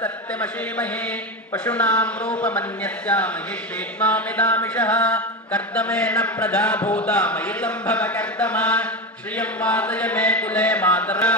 सत्यमशीमहे पशूनां रूपमन्यस्यामहि श्रीत्वामिदामिषः कर्दमेन प्रजा भूता मयि सम्भव कर्दमा श्रियं वादय मे कुले मातरा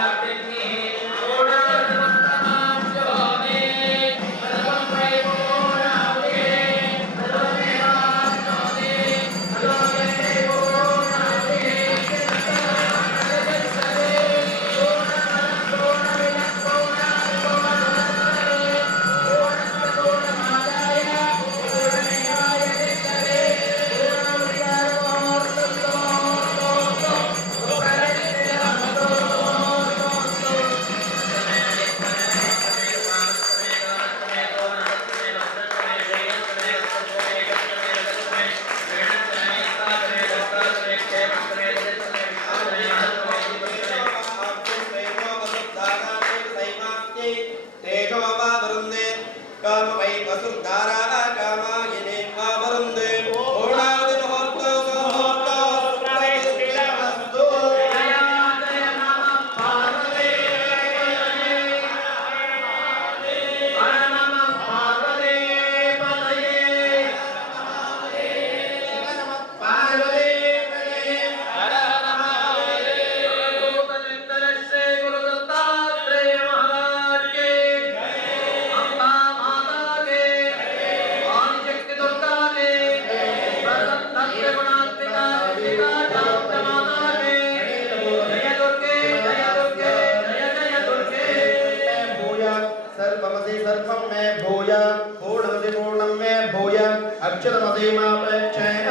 प्रतिमापेक्षेण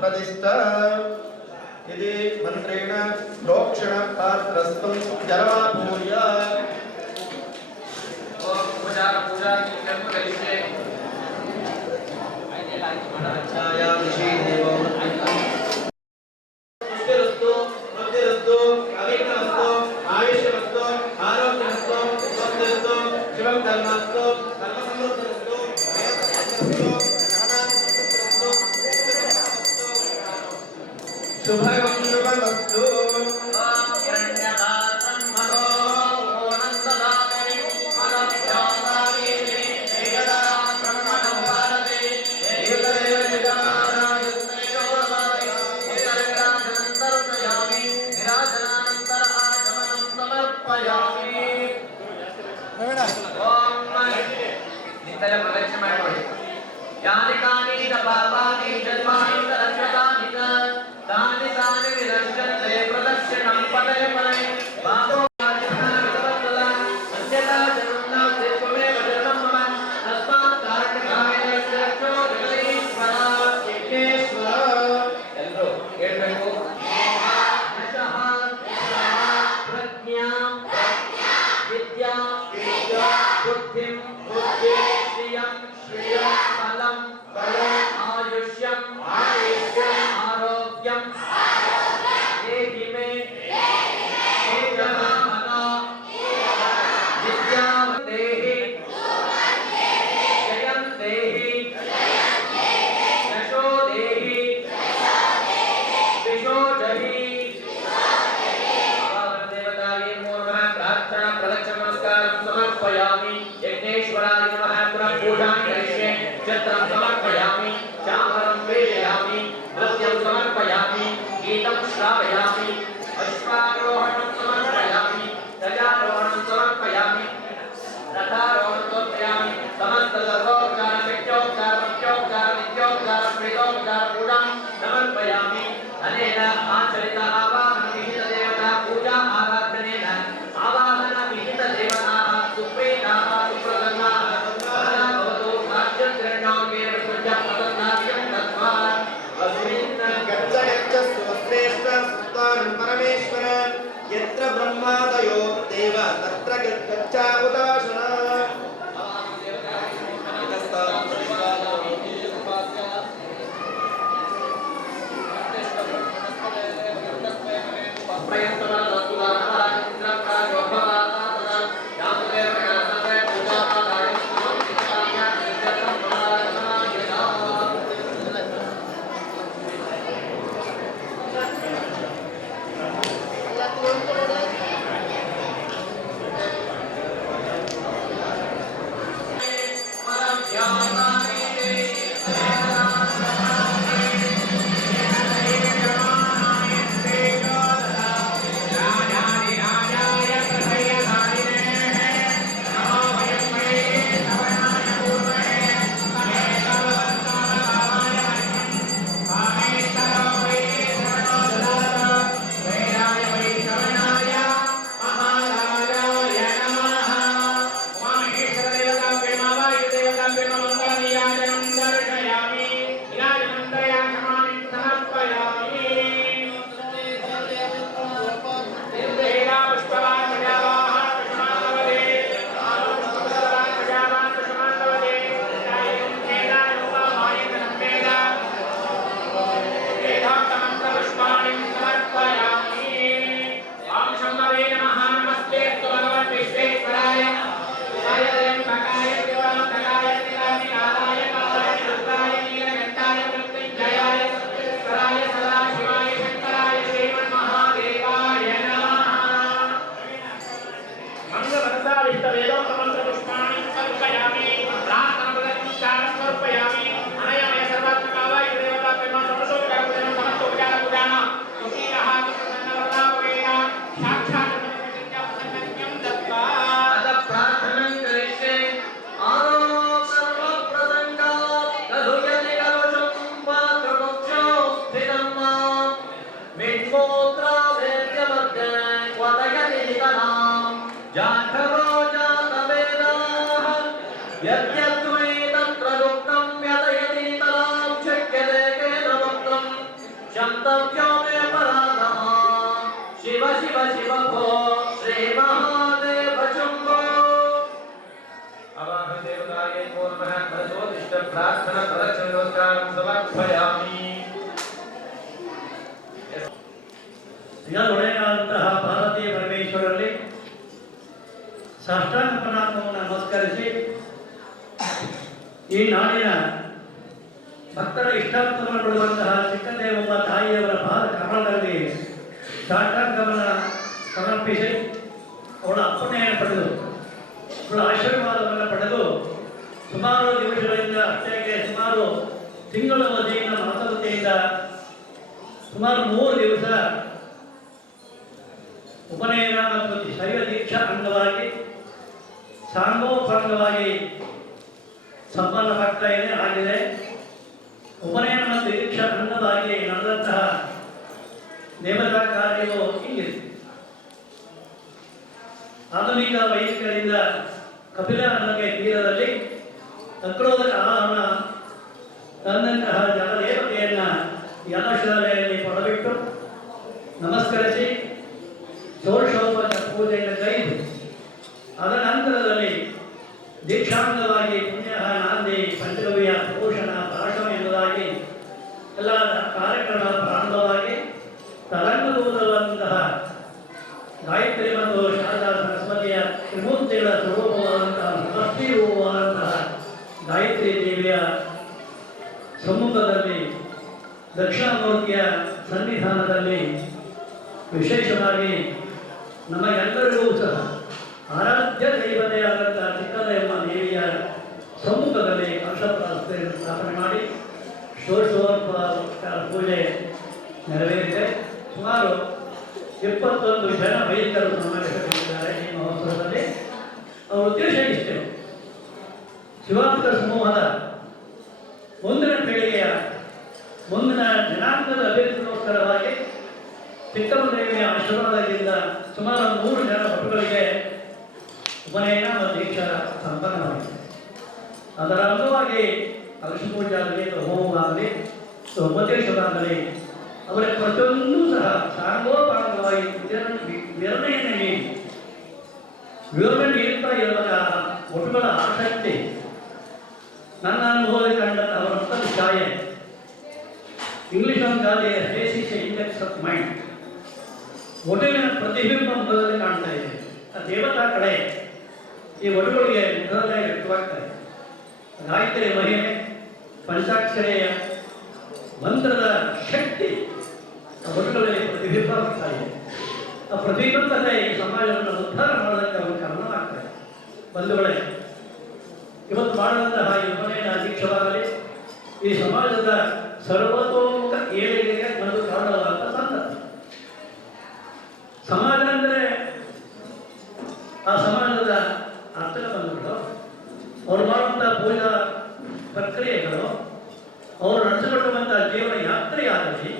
प्रतिष्ठा यदि मंत्रेण प्रोक्षण पात्रस्तु जलमापूर्य पूजा की कर्म करिष्ये छाया ऋषि देवो पुष्टिरस्तु मध्यरस्तु अविघ्नस्तु आयुष्यरस्तु आरोग्यरस्तु स्वस्तिरस्तु शिवं धर्मस्तु धर्मसमृद्धिरस्तु वेदरस्तु ज्ञानानन्दरस्तु शुभं शुभमस्तु ओम हिरण्यकातं मनो ओनन्ददातरि मनोभ्यासावेति एकदा ब्रह्मणं भारते एकदेव जगन्नाथाय उत्तरग्रामन्तर्पयामि विराजनानन्तर आगमनं समर्पयामि ओम नित्यं प्रदक्षिणं ಮಾಡಿ यानि कानि च पापानि जन्मानि सरस्वतानि च तानि तानि विनश्यन्ते प्रदक्षिणं पदे पदे पापो अन्यथा जन्मना देवमेव जन्मं मम तस्मात् कारणकाय श्रेष्ठो जगदीश्वर विघ्नेश्वर ಎಲ್ಲರೂ ಹೇಳ್ಬೇಕು ಯಶಃ ಪ್ರಜ್ಞಾ ವಿದ್ಯಾ ಬುದ್ಧಿಂ ಶ್ರಿಯಂ ಬಲಂ ಆಯುಷ್ಯಂ ಆರೋಗ್ಯಂ ದೇಹಿ ಮೇ ತೇಜಃ ವಿದ್ಯಾಂ ದೇಹಿ ಜಯಂ ದೇಹಿ ಯಶೋ ದೇಹಿ ವಿಶೋ ಜಹಿ देवताये नमो नमः प्रार्थना प्रदक्षिण नमस्कारं समर्पयामि यज्ञेश्वराय नमः पुनः पूजां करिष्ये चित्रं समर्पयामि चामरं वेदयामि नृत्यं समर्पयामि गीतं श्रावयामि अश्वारोहणं समर्पयामि गजारोहणं समर्पयामि रथारोहणं समर्पयामि समस्त सर्वोपचार शक्योपचार मुख्योपचार नित्योपचार प्रीतोपचार पूजां समर्पयामि अनेन आचरित आवाहन विहित देवता पूजा आराधनेन आवाहन विहित देवताः सुप्रीताः सुप्रसन्नाः भवतु राज्यग्रहणोऽग्रेण पूज्य प्रसन्नाभ्यं तस्मात् अस्मिन् गच्छ गच्छ स्वश्रेष्ठ सुतान् परमेश्वर यत्र ब्रह्मादयो देव तत्र गच्छावदाशना यद्यद्वै तत्र दुःखं व्यदयति तदां शक्य ಶಿವ ಶಿವ ಭೋ ಶ್ರೀ ಮಹಾದೇವ ಶಂಭೋ ಅವಾಹ ದೇವತಾಯೇ ನಮೋ ನಮಃ ಕಲಶೋದಿಷ್ಟ ಪ್ರಾರ್ಥನಾ ಪ್ರದಕ್ಷಿಣ ನಮಸ್ಕಾರಂ ಸಮರ್ಪಯಾಮಿ ಇದರೊಡೆಯನಾದಂತಹ ಪಾರ್ವತಿ ಪರಮೇಶ್ವರರಲ್ಲಿ ಸಾಷ್ಟಾಂಗ ಪ್ರಣಾಮವನ್ನು ನಮಸ್ಕರಿಸಿ ಈ ನಾಡಿನ ಭಕ್ತರ ಇಷ್ಟಾರ್ಥವನ್ನು ಕೊಡುವಂತಹ ಚಿಕ್ಕದೇವಮ್ಮ ತಾಯಿಯವರ ಪಾದ ಕಮಲದಲ್ಲಿ ಸಾಷ್ಟಾಂಗವನ್ನು ಸಮರ್ಪಿಸಿ ಅವಳ ಅಪ್ಪಣೆಯನ್ನು ಪಡೆದು ಅವಳ ಆಶೀರ್ವಾದವನ್ನು ಪಡೆದು ಸುಮಾರು ದಿವಸಗಳಿಂದ ಅಷ್ಟೇಗೆ ಸುಮಾರು ತಿಂಗಳ ಅವಧಿಯಿಂದ ಮಾತುಕತೆಯಿಂದ ಸುಮಾರು 3 ದಿವಸ ಉಪನಯನ ಮತ್ತು ಶೈವ ದೀಕ್ಷಾ ಅಂಗವಾಗಿ ಸಾಂಗೋಪಂಗವಾಗಿ ಸಂಪನ್ನವಾಗ್ತಾ ಇದೆ ಆಗಿದೆ. ಉಪನಯನ ಮತ್ತು ದೀಕ್ಷಾ ಅಂಗವಾಗಿ ನಡೆದಂತಹ ದೇವತಾ ಕಾರ್ಯವು ಹೀಗಿದೆ. ಆಧುನಿಕ ವೈದಿಕರಿಂದ ಕಪಿಲ ನದಿಯ ತೀರದಲ್ಲಿ ತಕ್ರೋದಕ ಆಹಾರ ತಂದಂತಹ ಜಲದೇವತೆಯನ್ನ ಯಲಶಾಲೆಯಲ್ಲಿ ಪಡೆಬಿಟ್ಟು ನಮಸ್ಕರಿಸಿ ಷೋಡಶೋಪಚಾರ ಪೂಜೆಯನ್ನು ಕೈದು ಅದರ ನಂತರದಲ್ಲಿ ದೀಕ್ಷಾಂಗವಾಗಿ ಪುಣ್ಯ ನಾಂದಿ ಪಂಚಗವ್ಯ ಪೋಷಣ ಭಾಷಣ ಎಂಬುದಾಗಿ ಎಲ್ಲ ಕಾರ್ಯಕ್ರಮ ಪ್ರಾರಂಭವಾಗಿ ತರಂಗದೂರದಂತಹ ಗಾಯತ್ರಿ ಮತ್ತು ಶಾರದಾ ಸರಸ್ವತಿಯ ತ್ರಿಮೂರ್ತಿಗಳ ಸ್ವರೂಪವಾದಂತಹ ಸಮಷ್ಟಿರೂಪವಾದಂತಹ ಗಾಯತ್ರಿ ದೇವಿಯ ಸಮ್ಮುಖದಲ್ಲಿ ದಕ್ಷಿಣಾಮೂರ್ತಿಯ ಸನ್ನಿಧಾನದಲ್ಲಿ ವಿಶೇಷವಾಗಿ ನಮಗೆಲ್ಲರಿಗೂ ಸಹ ಆರಾಧ್ಯ ದೈವತೆಯಾದಂತಹ ಚಿಕ್ಕದೇವಮ್ಮ ದೇವಿಯ ಸಮ್ಮುಖದಲ್ಲಿ ಕಲಶಪ್ರಾಸ್ತೆಯನ್ನು ಸ್ಥಾಪನೆ ಮಾಡಿ ಷೋಡಶೋಪಚಾರ ಪೂಜೆ ನೆರವೇರಿದೆ. ಸುಮಾರು 21 ಜನ ವೈದಿಕರು ಸಮಾವೇಶಗೊಂಡಿದ್ದಾರೆ ಈ ಮಹೋತ್ಸವದಲ್ಲಿ. ಅವರ ಉದ್ದೇಶ ಇಷ್ಟೇ, ಶಿವಾತ್ಮ ಸಮೂಹದ ಮುಂದಿನ ಪೀಳಿಗೆಯ ಮುಂದಿನ ಜನಾಂಗದ ಅಭಿವೃದ್ಧಿಗೋಸ್ಕರವಾಗಿ ಚಿಕ್ಕಮ್ಮ ದೇವಿಯ ಆಶೀರ್ವಾದದಿಂದ ಸುಮಾರು 3 ಜನ ಭಕ್ತರಿಗೆ ಉಪನಯನ ಮತ್ತು ದೀಕ್ಷಾ ಸಂಪನ್ನವಾಗಿದೆ. ಅದರ ಅಂಗವಾಗಿ ಕಲಶ ಪೂಜೆ ಆಗಲಿ ಹೋಮ ಆಗಲಿ ಉಪದೇಶವಾಗಲಿ ಅವರ ಪ್ರತಿಯೊಂದು ಸಹ ಸಾಂಗೋಪಾಂಗವಾಗಿ ವಿವರಣೆಯನ್ನು ನೀಡುತ್ತಾ ಇರುವಾಗ ಒಟ್ಟುಗಳ ಆಸಕ್ತಿ ನನ್ನ ಅನುಭವದಲ್ಲಿ ಕಂಡ ಅವರ ಮತ್ತೊಂದು ಛಾಯೆ ಇಂಗ್ಲಿಷ್ ಗಾದೆ ಬೇಸಿಸ್ ಇಂಡೆಕ್ಸ್ ಆಫ್ ಮೈಂಡ್ ಒಟುವಿನ ಪ್ರತಿಬಿಂಬ ಮುಖದಲ್ಲಿ ಕಾಣ್ತಾ ಇದೆ. ಆ ದೇವತಾ ಕಡೆ ಈ ಒಟುಗಳಿಗೆ ಮುಖದಲ್ಲೇ ವ್ಯಕ್ತವಾಗ್ತಾರೆ. ಗಾಯತ್ರಿ ಮಹಿಮೆ ಪಂಚಾಕ್ಷರೆಯ ಮಂತ್ರದ ಶಕ್ತಿ ಆ ಒಟುಗಳಲ್ಲಿ ಪ್ರತಿಬಿಂಬವಾಗ್ತಾ ಇದೆ. ಆ ಪ್ರತಿಬಿಂಬತೆ ಈ ಸಮಾಜವನ್ನು ಉದ್ಧಾರ ಮಾಡೋದಕ್ಕೆ ಅವರ ಕಾರಣವಾಗ್ತದೆ. ಬಂಧುಗಳೇ, ಇವತ್ತು ಮಾಡುವಂತಹ ಈ ಉಪನಯನ ದೀಕ್ಷವಾಗಲಿ ಈ ಸಮಾಜದ ಸರ್ವತೋಮುಖ ಏಳಿಗೆಗೆ ಒಂದು ಕಾರಣವಾದ ಸಂದರ್ಭ. ಸಮಾಜ ಅಂದರೆ ಆ ಸಮಾಜದ ಅರ್ಥಕ ಬಂಧುಗಳು, ಅವರು ಮಾಡುವಂತಹ ಪೂಜಾ ಪ್ರಕ್ರಿಯೆಗಳು, ಅವರು ನಡೆಸಿಕೊಳ್ಳುವಂತಹ ಜೀವನ ಯಾತ್ರೆಯಾಗಲಿ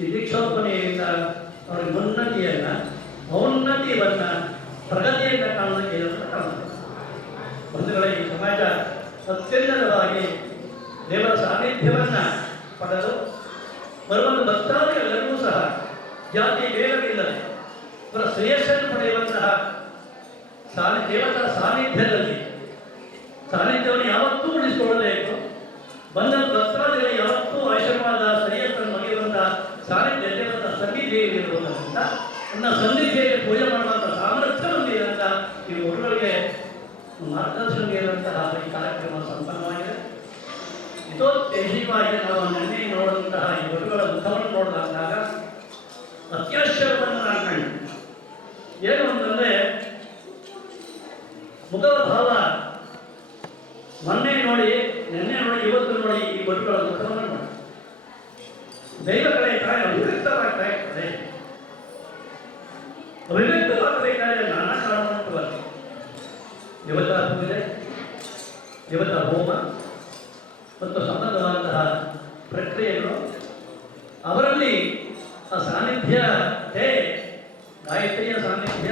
ಈ ದೀಕ್ಷೋಪನೆಯಿಂದ ಅವರ ಉನ್ನತಿಯನ್ನು ಔನ್ನತಿಯನ್ನು ಪ್ರಗತಿಯನ್ನು ಕಾಣೋದಕ್ಕೆ ಕಾಣುತ್ತೆ. ಬಂಧುಗಳೇ, ಈ ಸಮಾಜ ಅತ್ಯುನ್ನತವಾಗಿ ದೇವರ ಸಾನ್ನಿಧ್ಯವನ್ನು ಪಡೆದು ಬರುವಂಥ ಭಕ್ತಾದಿಗಳೆಲ್ಲರೂ ಸಹ ಜಾತಿ ಭೇದವಿಲ್ಲದೆ ಅವರ ಶ್ರೇಯಸ್ಸನ್ನು ಪಡೆಯುವಂತಹ ದೇವರ ಸಾನ್ನಿಧ್ಯದಲ್ಲಿ ಸಾನ್ನಿಧ್ಯವನ್ನು ಯಾವತ್ತೂ ಉಳಿಸಿಕೊಳ್ಳಬೇಕು. ಬಂದ ಭಕ್ತಾದಿಗಳಿಗೆ ಯಾವತ್ತೂ ಆಶೀರ್ವಾದ ಶ್ರೇಯಸ್ಸನ್ನು ಒಗೆಯುವಂತಹ ಸಾನ್ನಿಧ್ಯ ದೇವರ ಸನ್ನಿಧಿಯಲ್ಲಿರುವುದರಿಂದ ನನ್ನ ಸನ್ನಿಧಿಯಲ್ಲಿ ಪೂಜೆ ಮಾಡುವಂಥ ಸಾಮರ್ಥ್ಯ ಹೊಂದಿದಂಥ ಈ ಊರುಗಳಿಗೆ ಮಾರ್ಗದರ್ಶನ ನೀಡುವಂತಹ ಈ ಕಾರ್ಯಕ್ರಮ ಸಂಪನ್ನವಾಗಿದೆ. ಇದೋದ್ದೇಶಿಕವಾಗಿ ನಾವು ನಿನ್ನೆ ನೋಡಿದಂತಹ ಈ ಗುರುಗಳ ಮುಖವನ್ನು ನೋಡಿದಾಗ ಅತ್ಯಾಶ್ಚರ್ಯವನ್ನು ನಾನು ಕಂಡು ಏನು ಅಂತಂದರೆ ಮುಖದ ಭಾವ ಮೊನ್ನೆ ನೋಡಿ ನಿನ್ನೆ ನೋಡಿ ಇವತ್ತು ನೋಡಿ ಈ ಗುರುಗಳ ಮುಖವನ್ನು ನೋಡಿ ದೈವ ಕಡೆ ಕಾರ್ಯ ಅಭಿವ್ಯಕ್ತವಾಗ್ತಾ ಇರ್ತದೆ. ಅಭಿವ್ಯಕ್ತವಾಗಬೇಕಾದ್ರೆ ನಾನಾ ಕಾರಣವನ್ನು ಬರ್ತದೆ. ದೇವತಾ ಪೂಜೆ, ದೇವತಾ ಹೋಮ ಮತ್ತು ಸಂಬಂಧವಾದಂತಹ ಪ್ರಕ್ರಿಯೆಗಳು ಅವರಲ್ಲಿ ಆ ಸಾನ್ನಿಧ್ಯ ಗಾಯತ್ರಿಯ ಸಾನ್ನಿಧ್ಯ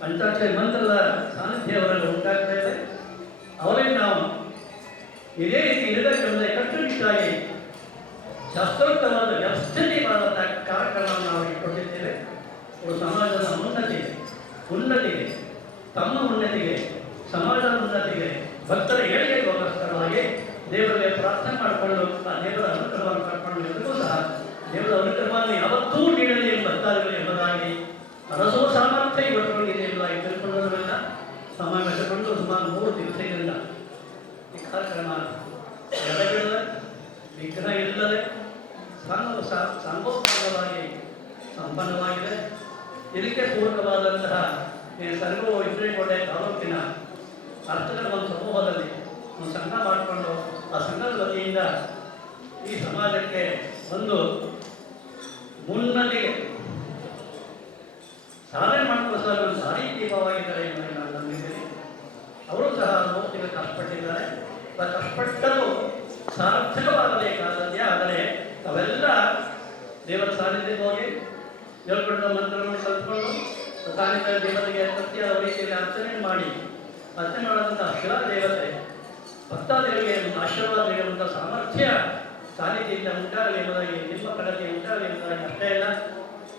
ಪಂಚಾಕ್ಷರಿ ಮಂತ್ರದ ಸಾನ್ನಿಧ್ಯ ಅವರಲ್ಲಿ ಉಂಟಾಗ್ತಾ ಇದೆ. ಅವರಲ್ಲಿ ನಾವು ಇದೇ ರೀತಿ ಇರಬೇಕೆಂದರೆ ಕಟ್ಟುನಿಟ್ಟಾಗಿ ಶಾಸ್ತ್ರೋಕ್ತವಾದ ವ್ಯವಸ್ಥಿತವಾದಂತಹ ಕಾರ್ಯಕ್ರಮವನ್ನು ನಾವು ಇಟ್ಕೊಂಡಿದ್ದೇವೆ. ತಮ್ಮ ಉನ್ನತಿಗೆ, ಸಮಾಜದ ಉನ್ನತಿಗೆ, ಭಕ್ತರ ಏಳಿಗೆಗೋಸ್ಕರವಾಗಿ ದೇವರಿಗೆ ಪ್ರಾರ್ಥನೆ ಮಾಡಿಕೊಂಡು ಆ ದೇವರ ಅನುಗ್ರಹವನ್ನು ಕರ್ಕೊಂಡು ಎಲ್ಲರಿಗೂ ಸಹ ದೇವರ ಅನುಗ್ರಹವನ್ನು ಯಾವತ್ತೂ ನೀಡಲಿ ಎಂಬುದಾಗಲಿ ಎಂಬುದಾಗಿ ಅರಸೋ ಸಾಮರ್ಥ್ಯ ಇವತ್ತೊಳಗಿದೆ ಎಂಬುದಾಗಿ ತಿಳ್ಕೊಳ್ಳೋದ್ರಿಂದ ಸಮಯ ಬೆಳೆಕೊಂಡು ಸುಮಾರು 3 ದಿವಸಗಳಿಂದ ಈ ಕಾರ್ಯಕ್ರಮ ಎಡಬಿಡದೆ, ವಿಘ್ನ ಇಲ್ಲದೆ ಸಂಗೋಪವಾಗಿ ಸಂಪನ್ನವಾಗಿದೆ. ಇದಕ್ಕೆ ಪೂರಕವಾದಂತಹ ಸರ್ವ ಇಬ್ರೇಕೋಟೆ ತಾಲೂಕಿನ ಅರ್ಥಗಳ ಒಂದು ಸಮೂಹದಲ್ಲಿ ಒಂದು ಸಂಘ ಮಾಡಿಕೊಂಡು ಆ ಸಂಘದ ವತಿಯಿಂದ ಈ ಸಮಾಜಕ್ಕೆ ಒಂದು ಮುನ್ನಡೆಗೆ ಸಾಧನೆ ಮಾಡುವ ಸಹ ಒಂದು ದಾರಿ ದೀಪವಾಗಿದ್ದಾರೆ ಎಂದು ನಾನು ನಂಬಿದ್ದೇನೆ. ಅವರು ಸಹ ಮೂರ್ತಿಗೆ ಕಷ್ಟಪಟ್ಟಿದ್ದಾರೆ. ಕಷ್ಟಪಟ್ಟರೂ ಸಾರ್ಥಕವಾಗಬೇಕಾದದ್ದೇ. ಆದರೆ ಅವೆಲ್ಲ ದೇವರ ಸಾನ್ನಿಧ್ಯಕ್ಕೆ ಹೋಗಿ ಹೇಳ್ಕೊಂಡ ಮಂತ್ರವನ್ನು ಕಲ್ತ್ಕೊಂಡು ಸಾನ್ನಿಧ್ಯ ದೇವತೆಗೆ ಸತ್ಯ ರೀತಿಯಲ್ಲಿ ಅರ್ಚನೆ ಮಾಡಿ ಅರ್ಚನೆ ಮಾಡುವಂಥ ಶಿವ ದೇವತೆ ಭಕ್ತಾದಿಗಳಿಗೆ ಒಂದು ಆಶೀರ್ವಾದ ನೀಡುವಂಥ ಸಾಮರ್ಥ್ಯ ಸಾನ್ನಿಧ್ಯದಿಂದ ಉಂಟಾಗಲಿ ಎಂಬುದಾಗಿ, ನಿಮ್ಮ ಪ್ರಗತಿ ಉಂಟಾಗಲಿ ಎಂಬುದಾಗಿ, ಅಷ್ಟೇ ಅಲ್ಲ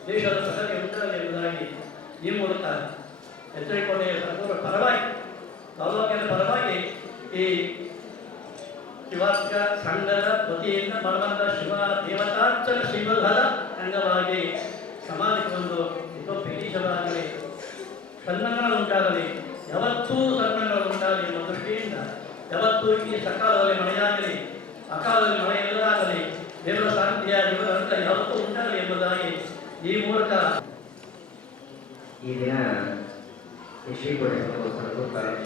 ದೇಶದ ಪ್ರಗತಿ ಉಂಟಾಗಲಿ ಎಂಬುದಾಗಿ ಈ ಮೂಲಕ ಎಚ್ಚರಿಕೆಯ ಸರ್ವರ ಪರವಾಗಿ, ತಾಲೂಕಿನ ಪರವಾಗಿ ಈ ಶಿವಾರ್ಚಕ ಸಂಘದ ವತಿಯಿಂದ ಮಾಡುವಂಥ ಶಿವ ದೇವತಾರ್ಚನ ಶಿವಧದ ಅಂಗವಾಗಿ ಸಮಾಜಕ್ಕೆ ಒಂದು ವಿಶೇಷವಾಗಲಿ, ಸನ್ಮಾನಗಳು ಉಂಟಾಗಲಿ, ಯಾವತ್ತೂ ಸನ್ಮಾನಗಳು ಉಂಟಾಗಲಿ ಎಂಬ ದೃಷ್ಟಿಯಿಂದ ಯಾವತ್ತೂ ಈ ಸಕಾಲದಲ್ಲಿ ಮಳೆಯಾಗಲಿ, ಅಕಾಲದಲ್ಲಿ ಮಳೆ ಇಲ್ಲದಾಗಲಿ, ದೇವರ ಸಾನ್ನಿಧ್ಯ ದೇವರ ಅಂತ ಯಾವತ್ತೂ ಉಂಟಾಗಲಿ ಎಂಬುದಾಗಿ ಈ ಮೂಲಕ ಈ ದಿನ ಶ್ರೀಕೋಟೆ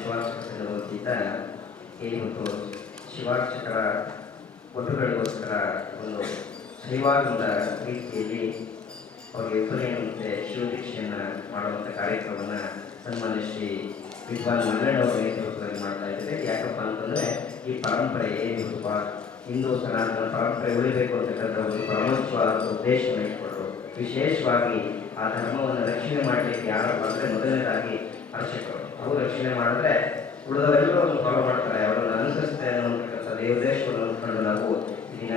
ಶಿವಾರ್ಚಕ ಸಂಘದ ವತಿಯಿಂದ ಇವತ್ತು ಶಿವಾರ್ಚಕರ ವಧುಗಳಿಗೋಸ್ಕರ ಒಂದು ಶೈವಾಗದ ರೀತಿಯಲ್ಲಿ ಅವರಿಗೆ ಉಪನಯನ ಮತ್ತು ಶಿವದೀಕ್ಷೆಯನ್ನು ಮಾಡುವಂಥ ಕಾರ್ಯಕ್ರಮವನ್ನು ಸನ್ಮಾನ್ಯ ಶ್ರೀ ವಿದ್ವಾನ್ ಮಲ್ಲಣ್ಣವರ ನೇತೃತ್ವದಲ್ಲಿ ಮಾಡ್ತಾ ಇದ್ದಾರೆ. ಯಾಕಪ್ಪ ಅಂತಂದರೆ ಈ ಪರಂಪರೆ ಏನಿರುವ ಹಿಂದೂ ಸನಾತನ ಪರಂಪರೆ ಉಳಿಬೇಕು ಅಂತಕ್ಕಂಥ ಒಂದು ಪ್ರಮುಖವಾದ ಉದ್ದೇಶವನ್ನು ಇಟ್ಕೊಂಡ್ರು. ವಿಶೇಷವಾಗಿ ಆ ಧರ್ಮವನ್ನು ರಕ್ಷಣೆ ಮಾಡಲಿಕ್ಕೆ ಯಾರಪ್ಪ ಅಂದರೆ ಮೊದಲನೇದಾಗಿ ಅರ್ಚಕರು. ಅವರು ರಕ್ಷಣೆ ಮಾಡಿದ್ರೆ ಉಳಿದವರೆಲ್ಲರೂ ಒಂದು ಫಾಲೋ ಮಾಡ್ತಾರೆ, ಅವರನ್ನು ಅನುಸರಿಸ್ತಾರೆ ಅನ್ನೋತಕ್ಕಂಥ ದೇವದೇಶವನ್ನು ಅಂದ್ಕೊಂಡು ನಾವು ಈ ದಿನ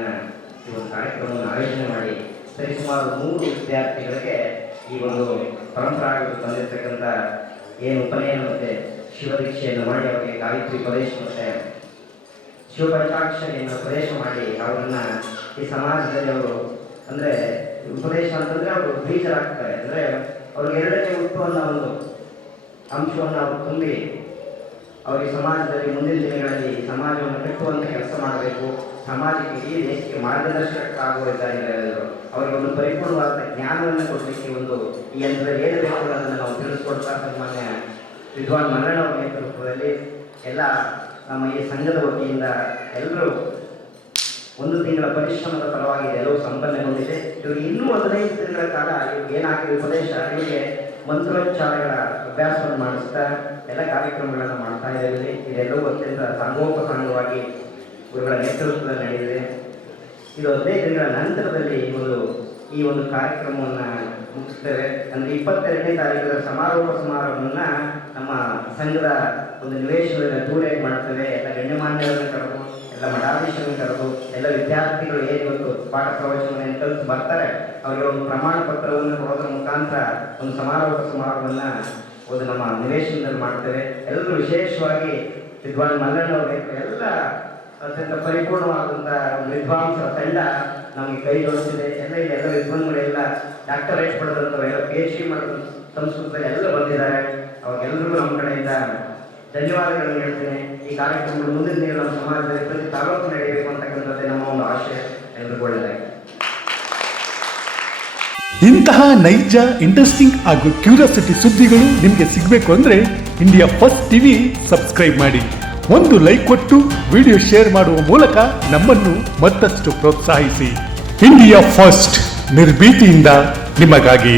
ಈ ಒಂದು ಕಾರ್ಯಕ್ರಮವನ್ನು ಆಯೋಜನೆ ಮಾಡಿ ಸರಿಸುಮಾರು 3 ವಿದ್ಯಾರ್ಥಿಗಳಿಗೆ ಈ ಒಂದು ಪರಂಪರಾಗತ ತಂದಿರತಕ್ಕಂಥ ಏನು ಉಪನಯನ ಮತ್ತು ಶಿವದೀಕ್ಷೆಯನ್ನು ಮಾಡಿ ಅವರಿಗೆ ಗಾಯತ್ರಿ ಪ್ರದೇಶ ಮತ್ತು ಶಿವಪಂಚಾಕ್ಷರಿಯನ್ನು ಉಪದೇಶ ಮಾಡಿ ಅವರನ್ನು ಈ ಸಮಾಜದಲ್ಲಿ ಅವರು ಅಂದರೆ ಉಪದೇಶ ಅಂತಂದರೆ ಅವರು ಬೀಜರಾಗ್ತಾರೆ. ಅಂದರೆ ಅವ್ರಿಗೆ 2ನೇ ಹುಟ್ಟುವಂಥ ಒಂದು ಅಂಶವನ್ನು ಅವರು ತುಂಬಿ ಅವರಿಗೆ ಸಮಾಜದಲ್ಲಿ ಮುಂದಿನ ದಿನಗಳಲ್ಲಿ ಸಮಾಜವನ್ನು ಕಟ್ಟುವಂಥ ಕೆಲಸ ಮಾಡಬೇಕು, ಸಮಾಜಕ್ಕೆ ಇಡೀ ದೇಶಕ್ಕೆ ಮಾರ್ಗದರ್ಶಕರಾಗುತ್ತಿದ್ದಾರೆ. ಅವರಿಗೆ ಒಂದು ಪರಿಪೂರ್ಣವಾದ ಜ್ಞಾನವನ್ನು ಕೊಡಲಿಕ್ಕೆ ಒಂದು ಈ ಯಂತ್ರದಲ್ಲಿ ಏನು ಬೇಕು ಅನ್ನೋದನ್ನು ನಾವು ತಿಳಿಸ್ಕೊಡ್ತಾ ಸನ್ಮಾನ್ಯ ವಿದ್ವಾನ್ ಮಲ್ಲಣ್ಣವರ ನೇತೃತ್ವದಲ್ಲಿ ಎಲ್ಲ ನಮ್ಮ ಈ ಸಂಘದ ವತಿಯಿಂದ ಎಲ್ಲರೂ 1 ತಿಂಗಳ ಪರಿಶ್ರಮದ ಫಲವಾಗಿದೆ, ಎಲ್ಲವೂ ಸಂಪನ್ನಗೊಂಡಿದೆ. ಇವರು ಇನ್ನೂ 15 ದಿನಗಳ ಕಾಲ ಇವ್ರಿಗೆ ಏನಾಗಿದೆ ಉಪದೇಶ, ಇವರಿಗೆ ಮಂತ್ರೋಚ್ಚಾರಗಳ ಅಭ್ಯಾಸವನ್ನು ಮಾಡಿಸ್ತಾ ಎಲ್ಲ ಕಾರ್ಯಕ್ರಮಗಳನ್ನು ಮಾಡ್ತಾ ಇದ್ದೇವೆ. ಇದೆಲ್ಲವೂ ಅತ್ಯಂತ ಸಾಂಗೋಪಸಾಂಗವಾಗಿ ಗುರುಗಳ ನೇತೃತ್ವದಲ್ಲಿ ನಡೆದಿದೆ. ಇದು 15 ದಿನಗಳ ನಂತರದಲ್ಲಿ ಈ ಒಂದು ಕಾರ್ಯಕ್ರಮವನ್ನು ಮುಗಿಸ್ತೇವೆ. ಅಂದರೆ 22ನೇ ತಾರೀಕಿನ ಸಮಾರೋಪವನ್ನು ನಮ್ಮ ಸಂಘದ ಒಂದು ನಿವೇಶನದಲ್ಲಿ ಅದ್ದೂರಿಯಾಗಿ ಮಾಡ್ತೇವೆ. ಎಲ್ಲ ಗಣ್ಯಮಾನ್ಯರನ್ನು ಕರೆದು, ಎಲ್ಲ ಮಠಾಧೀಶರನ್ನು ಕರೆದು, ಎಲ್ಲ ವಿದ್ಯಾರ್ಥಿಗಳು ಏನು ಇವತ್ತು ಪಾಠ ಪ್ರವಚನವನ್ನು ಕಲಿತು ಬರ್ತಾರೆ ಅವರಿಗೆ ಒಂದು ಪ್ರಮಾಣ ಪತ್ರವನ್ನು ಕೊಡೋದ್ರ ಮುಖಾಂತರ ಒಂದು ಸಮಾರೋಪವನ್ನು ಒಂದು ನಮ್ಮ ನಿವೇಶನದಲ್ಲಿ ಮಾಡ್ತೇವೆ. ಎಲ್ಲರೂ ವಿಶೇಷವಾಗಿ ವಿದ್ವಾನ್ ಮಲ್ಲಣ್ಣವರು ಎಲ್ಲ ಅತ್ಯಂತ ಪರಿಪೂರ್ಣವಾದಂಥ ಒಂದು ವಿದ್ವಾಂಸರ ತಂಡ ನಮಗೆ ಕೈ ಜೋಡಿಸಿದೆ. ಎಲ್ಲ ವಿದ್ವಾನ್ಗಳೆಲ್ಲ ಡಾಕ್ಟರೇಟ್ ಪಡೆದಂಥವೆಲ್ಲ PhD ಮಾಡಿದ ಸಂಸ್ಕೃತದಲ್ಲಿ ಎಲ್ಲ ಬಂದಿದ್ದಾರೆ. ಅವಾಗೆಲ್ಲರಿಗೂ ನಮ್ಮ ಕಡೆಯಿಂದ ಧನ್ಯವಾದಗಳನ್ನು ಹೇಳ್ತೇನೆ. ಈ ಕಾರ್ಯಕ್ರಮಗಳು ಮುಂದಿನ ದಿನ ನಮ್ಮ ಸಮಾಜದಲ್ಲಿ ಪ್ರತಿ ತಾಲೂಕು ನಡೆಯಬೇಕು ಅಂತಕ್ಕಂಥದ್ದೇ ನಮ್ಮ ಒಂದು ಆಶಯ. ಎಲ್ಲರಿಗೂ ಒಳ್ಳೆಯದಾಗಿ. ಇಂತಹ ನೈಜ, ಇಂಟ್ರೆಸ್ಟಿಂಗ್ ಹಾಗೂ ಕ್ಯೂರಿಯಾಸಿಟಿ ಸುದ್ದಿಗಳು ನಿಮಗೆ ಸಿಗಬೇಕು ಅಂದರೆ ಇಂಡಿಯಾ ಫಸ್ಟ್ ಟಿವಿ ಸಬ್ಸ್ಕ್ರೈಬ್ ಮಾಡಿ. ಒಂದು ಲೈಕ್ ಕೊಟ್ಟು ವಿಡಿಯೋ ಶೇರ್ ಮಾಡುವ ಮೂಲಕ ನಮ್ಮನ್ನು ಮತ್ತಷ್ಟು ಪ್ರೋತ್ಸಾಹಿಸಿ. ಇಂಡಿಯಾ ಫಸ್ಟ್, ನಿರ್ಭೀತಿಯಿಂದ ನಿಮಗಾಗಿ.